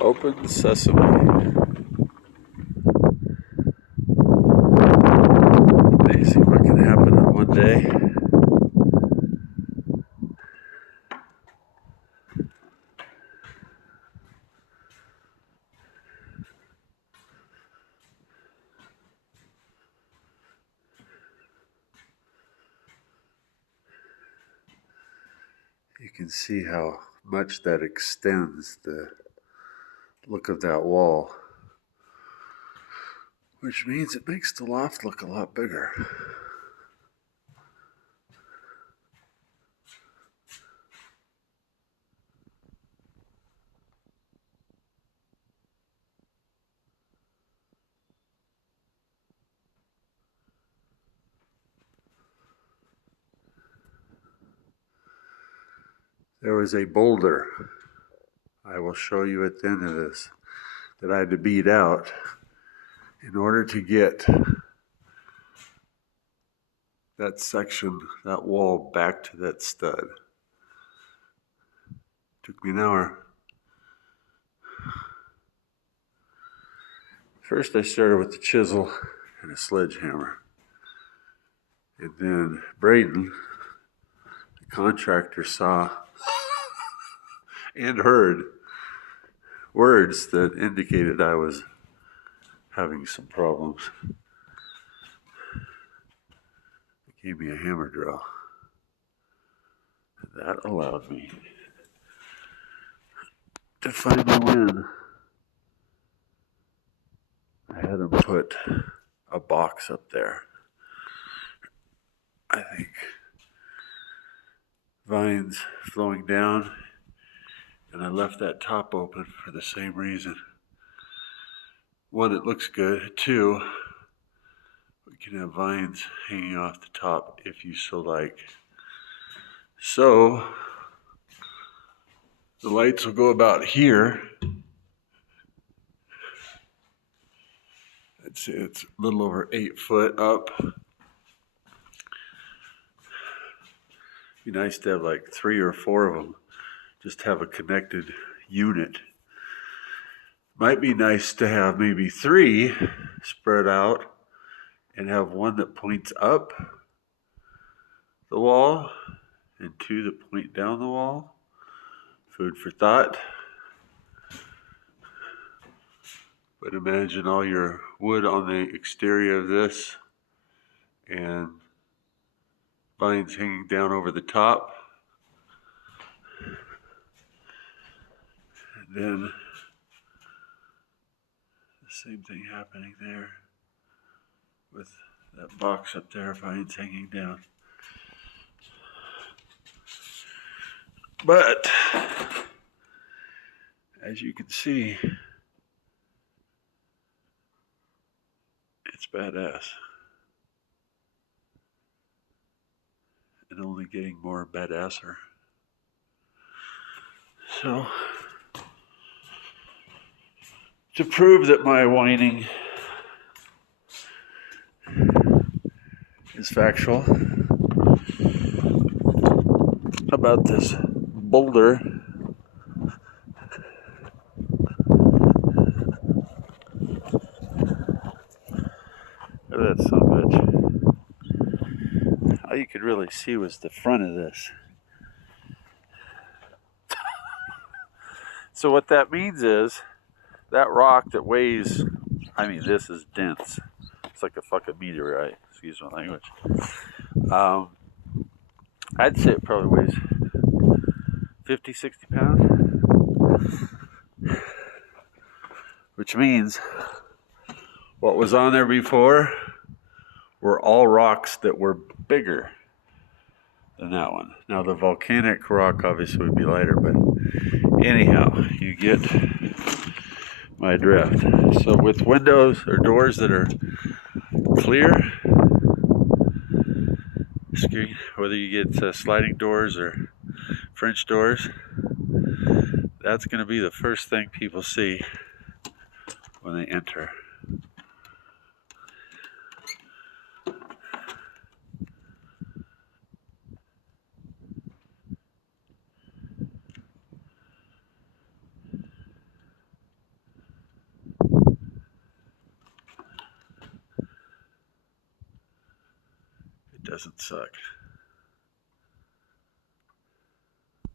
Open sesame. Amazing what can happen in one day. You can see how much that extends the look of that wall, which means it makes the loft look a lot bigger. There was a boulder, I will show you at the end of this, that I had to beat out in order to get that section, that wall, back to that stud. Took me an hour. First I started with the chisel and a sledgehammer. And then Braden, the contractor, saw and heard words that indicated I was having some problems. He gave me a hammer drill. And that allowed me to finally win. I had him put a box up there. I think vines flowing down, and I left that top open for the same reason. One, it looks good. Two, we can have vines hanging off the top if you so like. So the lights will go about here. I'd say it's a little over 8 foot up. Be nice to have like 3 or 4 of them, just have a connected unit. Might be nice to have maybe 3 spread out and have one that points up the wall and 2 that point down the wall. Food for thought. But imagine all your wood on the exterior of this and vines hanging down over the top. And then the same thing happening there with that box up there, vines hanging down. But as you can see, it's badass. And only getting more badasser. So, to prove that my whining is factual, how about this boulder? Look at that son of a bitch. All you could really see was the front of this. So what that means is that rock that weighs, I mean, this is dense. It's like a fucking meteorite. Excuse my language. I'd say it probably weighs 50, 60 pounds. Which means what was on there before were all rocks that were bigger than that one. Now the volcanic rock obviously would be lighter, but anyhow, you get my drift. So with windows or doors that are clear, whether you get sliding doors or French doors, that's going to be the first thing people see when they enter. doesn't suck.